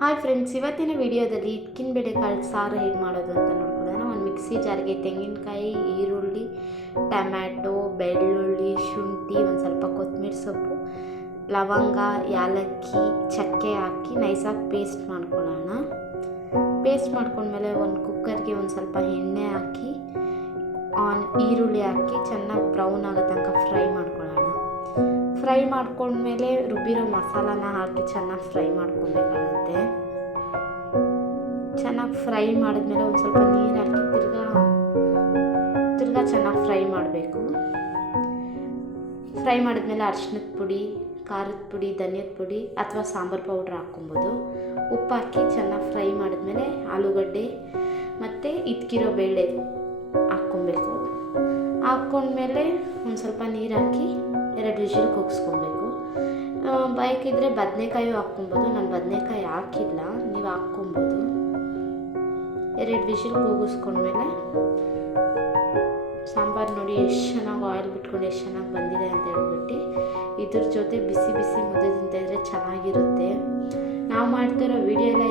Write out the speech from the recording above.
Hi friends, ಇವತ್ತಿನ ವಿಡಿಯೋದಲ್ಲಿ ಹಿಟ್ಕಿನ ಬೇಳೆಕಾಳು ಸಾರು ಹೇಗೆ ಮಾಡೋದು ಅಂತ ನೋಡ್ಕೊಳ್ಳೋಣ. ಒಂದು ಮಿಕ್ಸಿ ಜಾರ್ಗೆ ತೆಂಗಿನಕಾಯಿ, ಈರುಳ್ಳಿ, ಟೊಮ್ಯಾಟೊ, ಬೆಳ್ಳುಳ್ಳಿ, ಶುಂಠಿ, ಒಂದು ಸ್ವಲ್ಪ ಕೊತ್ತಂಬರಿ ಸೊಪ್ಪು, ಲವಂಗ, ಯಾಲಕ್ಕಿ, ಚಕ್ಕೆ ಹಾಕಿ ನೈಸಾಗಿ ಪೇಸ್ಟ್ ಮಾಡ್ಕೊಳ್ಳೋಣ. ಪೇಸ್ಟ್ ಮಾಡ್ಕೊಂಡ್ಮೇಲೆ ಒಂದು ಕುಕ್ಕರ್ಗೆ ಒಂದು ಸ್ವಲ್ಪ ಎಣ್ಣೆ ಹಾಕಿ ಈರುಳ್ಳಿ ಹಾಕಿ ಚೆನ್ನಾಗಿ ಬ್ರೌನ್ ಆಗೋ ತನಕ ಫ್ರೈ ಮಾಡ್ಕೊಳ್ಳೋಣ. ಫ್ರೈ ಮಾಡ್ಕೊಂಡ್ಮೇಲೆ ರುಬ್ಬಿರೋ ಮಸಾಲಾನ ಹಾಕಿ ಚೆನ್ನಾಗಿ ಫ್ರೈ ಮಾಡ್ಕೊಬೇಕಾಗುತ್ತೆ. ಚೆನ್ನಾಗಿ ಫ್ರೈ ಮಾಡಿದ್ಮೇಲೆ ಒಂದು ಸ್ವಲ್ಪ ನೀರು ಹಾಕಿ ತಿರ್ಗಾ ಚೆನ್ನಾಗಿ ಫ್ರೈ ಮಾಡಬೇಕು. ಫ್ರೈ ಮಾಡಿದ್ಮೇಲೆ ಅರಿಶಿನದ ಪುಡಿ, ಖಾರದ ಪುಡಿ, ಧನಿಯದ ಪುಡಿ ಅಥವಾ ಸಾಂಬಾರು ಪೌಡ್ರ್ ಹಾಕ್ಕೊಬೋದು. ಉಪ್ಪು ಹಾಕಿ ಚೆನ್ನಾಗಿ ಫ್ರೈ ಮಾಡಿದ್ಮೇಲೆ ಆಲೂಗಡ್ಡೆ ಮತ್ತು ಇಟ್ಕಿರೋ ಬೇಳೆ ಹಾಕ್ಕೊಬೇಕು. ಹಾಕ್ಕೊಂಡ್ಮೇಲೆ ಒಂದು ಸ್ವಲ್ಪ ನೀರು ಹಾಕಿ 2 ವಿಷಿಲ್ ಕೂಗಿಸ್ಕೊಬೇಕು. ಬೈಕಿದ್ರೆ ಬದನೆಕಾಯಿ ಹಾಕ್ಕೊಬೋದು. ನಾನು ಬದನೆಕಾಯಿ ಹಾಕಿಲ್ಲ, ನೀವು ಹಾಕ್ಕೊಬೋದು. 2 ವಿಷಿಲ್ ಕೂಗಿಸ್ಕೊಂಡ್ಮೇಲೆ ಸಾಂಬಾರು ನೋಡಿ ಎಷ್ಟು ಚೆನ್ನಾಗಿ ಆಯಿಲ್ ಬಿಟ್ಕೊಂಡು ಎಷ್ಟು ಚೆನ್ನಾಗಿ ಬಂದಿದೆ ಅಂತ ಹೇಳ್ಬಿಟ್ಟು ಇದ್ರ ಜೊತೆ ಬಿಸಿ ಬಿಸಿ ಮುದ್ದೆ ತಿಂತಾಯಿದ್ರೆ ಚೆನ್ನಾಗಿರುತ್ತೆ. ನಾವು ಮಾಡ್ತಿರೋ ವಿಡಿಯೋ ಎಲ್ಲ